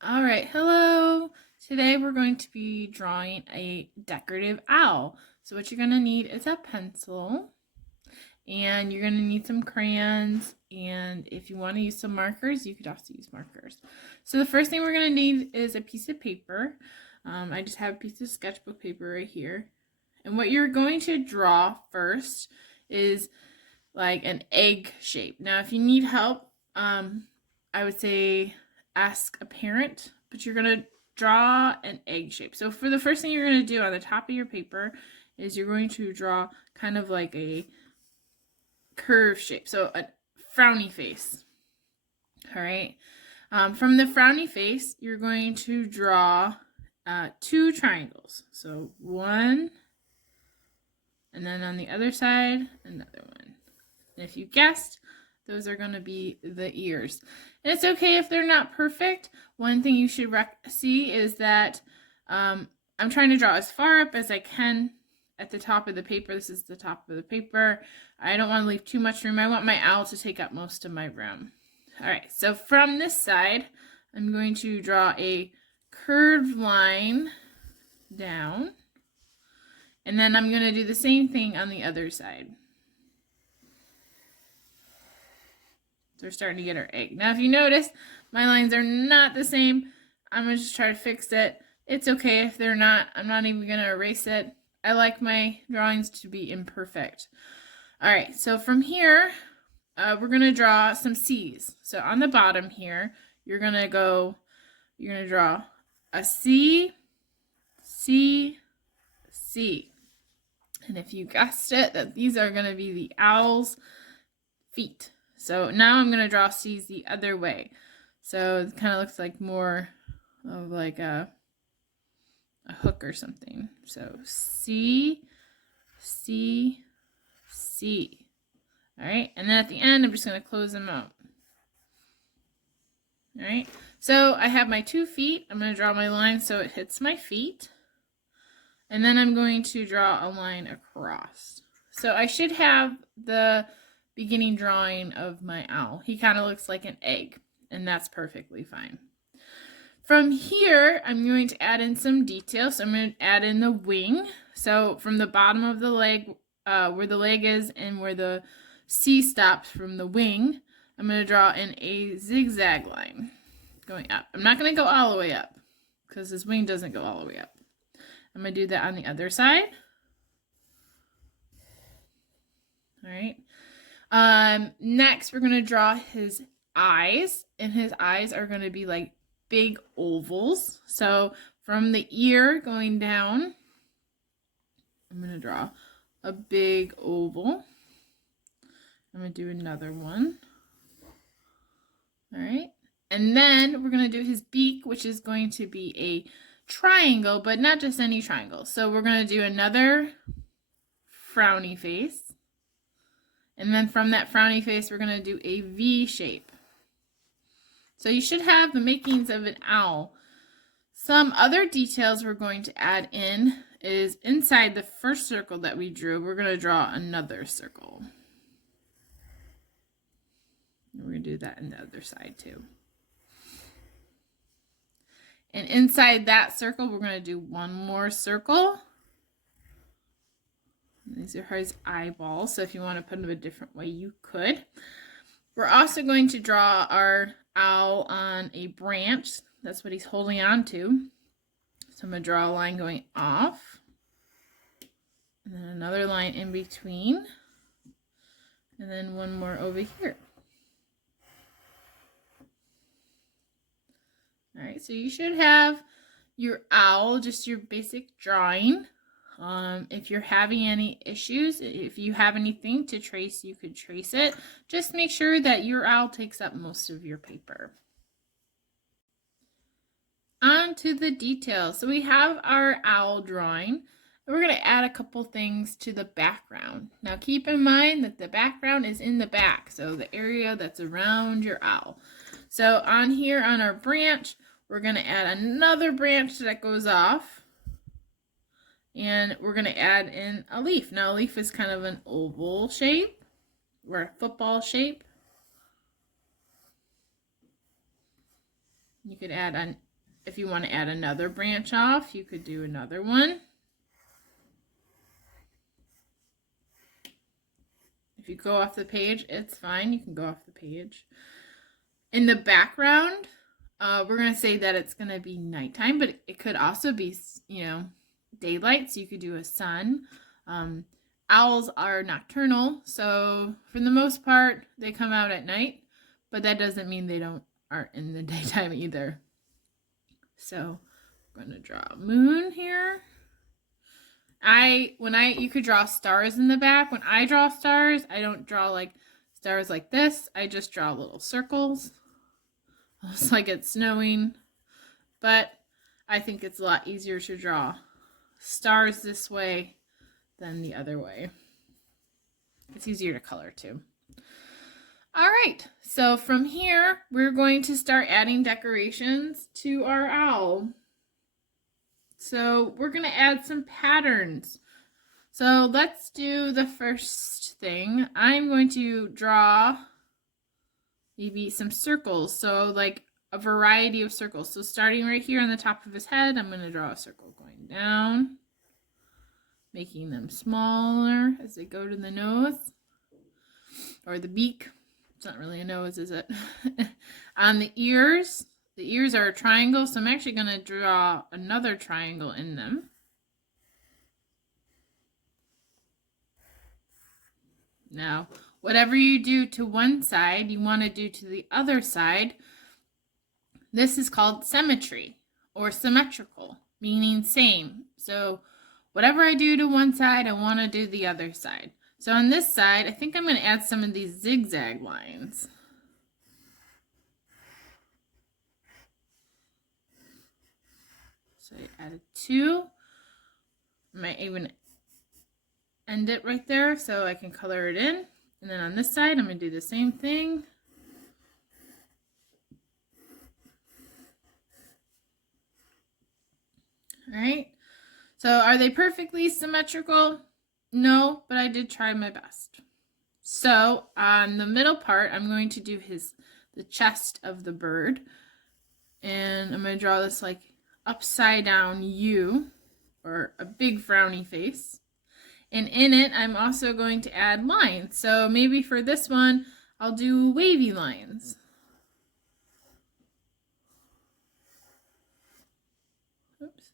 All right, hello. Today we're going to be drawing a decorative owl. So what you're going to need is a pencil, and you're going to need some crayons, and if you want to use some markers, you could also use markers. So the first thing we're going to need is a piece of paper. I just have a piece of sketchbook paper right here. And what you're going to draw first is like an egg shape. Now, if you need help, I would say ask a parent, but you're going to draw an egg shape. So for the first thing you're going to do on the top of your paper is you're going to draw kind of like a curve shape. So a frowny face. All right. From the frowny face, you're going to draw two triangles. So one, and then on the other side, another one. And if you guessed, those are going to be the ears. And it's okay if they're not perfect. One thing you should see is that I'm trying to draw as far up as I can at the top of the paper. This is the top of the paper. I don't want to leave too much room. I want my owl to take up most of my room. All right, so from this side, I'm going to draw a curved line down. And then I'm going to do the same thing on the other side. So we're starting to get our egg. Now, if you notice, my lines are not the same. I'm going to just try to fix it. It's okay if they're not. I'm not even going to erase it. I like my drawings to be imperfect. All right, so from here, we're going to draw some C's. So on the bottom here, you're going to draw a C, C, C. And if you guessed it, that these are going to be the owl's feet. So now I'm going to draw C's the other way. So it kind of looks like more of like a hook or something. So C, C, C. All right. And then at the end, I'm just going to close them out. All right. So I have my 2 feet. I'm going to draw my line so it hits my feet. And then I'm going to draw a line across. So I should have the beginning drawing of my owl. He kind of looks like an egg, and that's perfectly fine. From here, I'm going to add in some details. So I'm going to add in the wing. So from the bottom of the leg, where the leg is and where the C stops from the wing, I'm going to draw in a zigzag line going up. I'm not going to go all the way up because this wing doesn't go all the way up. I'm going to do that on the other side. All right. Next, we're going to draw his eyes, and his eyes are going to be like big ovals. So from the ear going down, I'm going to draw a big oval. I'm going to do another one. All right. And then we're going to do his beak, which is going to be a triangle, but not just any triangle. So we're going to do another frowny face. And then from that frowny face, we're going to do a V shape. So you should have the makings of an owl. Some other details we're going to add in is inside the first circle that we drew, we're going to draw another circle. And we're going to do that on the other side too. And inside that circle, we're going to do one more circle. These are his eyeballs, so if you want to put them a different way, you could. We're also going to draw our owl on a branch. That's what he's holding on to. So I'm going to draw a line going off, and then another line in between, and then one more over here. All right, so you should have your owl, just your basic drawing. If you're having any issues, if you have anything to trace, you could trace it. Just make sure that your owl takes up most of your paper. On to the details. So we have our owl drawing, and we're going to add a couple things to the background. Now keep in mind that the background is in the back, so the area that's around your owl. So on here on our branch, we're going to add another branch that goes off. And we're going to add in a leaf. Now, a leaf is kind of an oval shape or a football shape. You could add if you want to add another branch off, you could do another one. If you go off the page, it's fine. You can go off the page. In the background, we're going to say that it's going to be nighttime, but it could also be, you know, daylight. So you could do a sun. Owls are nocturnal, so for the most part, they come out at night, but that doesn't mean they aren't in the daytime either. So I'm going to draw a moon here. You could draw stars in the back. When I draw stars, I don't draw like stars like this. I just draw little circles. Looks like it's snowing, but I think it's a lot easier to draw stars this way than the other way. It's easier to color too. All right, so from here, we're going to start adding decorations to our owl. So we're going to add some patterns. So let's do the first thing. I'm going to draw maybe some circles. So like a variety of circles. So starting right here on the top of his head, I'm going to draw a circle going down, making them smaller as they go to the nose or the beak. It's not really a nose, is it? On the ears are a triangle, so I'm actually going to draw another triangle in them. Now, whatever you do to one side, you want to do to the other side. This is called symmetry or symmetrical, meaning same. So whatever I do to one side, I want to do the other side. So on this side, I think I'm going to add some of these zigzag lines. So I added 2. I might even end it right there so I can color it in. And then on this side, I'm going to do the same thing. All right. So are they perfectly symmetrical? No, but I did try my best. So on the middle part, I'm going to do the chest of the bird. And I'm going to draw this like upside down U, or a big frowny face. And in it, I'm also going to add lines. So maybe for this one, I'll do wavy lines. Oops.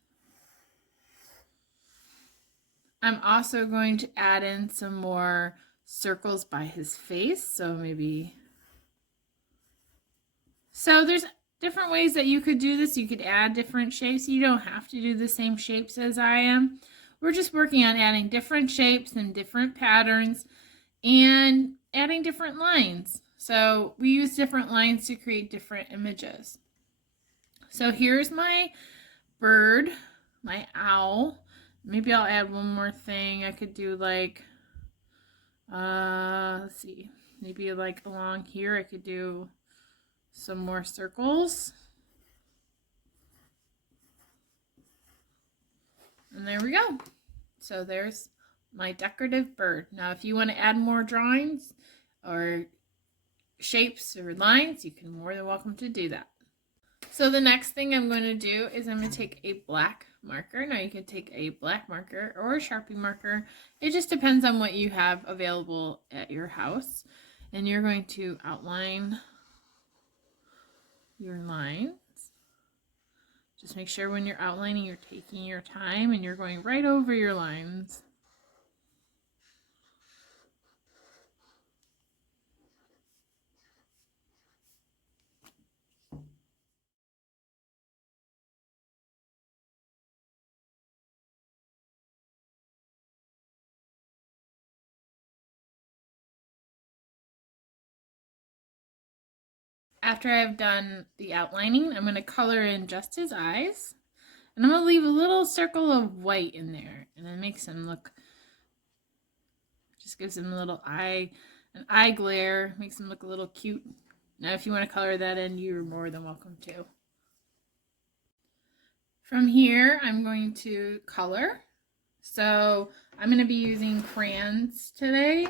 I'm also going to add in some more circles by his face. So there's different ways that you could do this. You could add different shapes. You don't have to do the same shapes as I am. We're just working on adding different shapes and different patterns and adding different lines. So we use different lines to create different images. So here's my bird, my owl. Maybe I'll add one more thing. I could do like, let's see, maybe like along here I could do some more circles. And there we go. So there's my decorative bird. Now if you want to add more drawings or shapes or lines, you can more than welcome to do that. So the next thing I'm going to do is I'm going to take a black marker. Now you can take a black marker or a Sharpie marker. It just depends on what you have available at your house. And you're going to outline your lines. Just make sure when you're outlining, you're taking your time and you're going right over your lines. After I've done the outlining, I'm going to color in just his eyes. And I'm going to leave a little circle of white in there. And it makes him look, just gives him a little an eye glare, makes him look a little cute. Now if you want to color that in, you're more than welcome to. From here, I'm going to color. So I'm going to be using crayons today.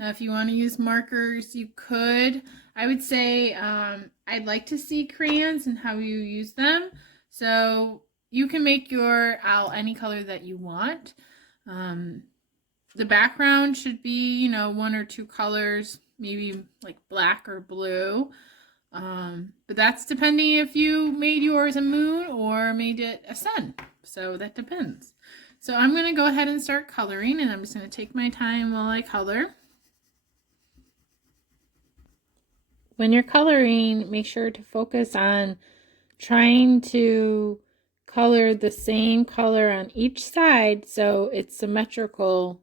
Now, if you want to use markers, you could. I would say I'd like to see crayons and how you use them. So you can make your owl any color that you want. The background should be, one or two colors, maybe like black or blue. But that's depending if you made yours a moon or made it a sun. So that depends. So I'm going to go ahead and start coloring, and I'm just going to take my time while I color. When you're coloring, make sure to focus on trying to color the same color on each side so it's symmetrical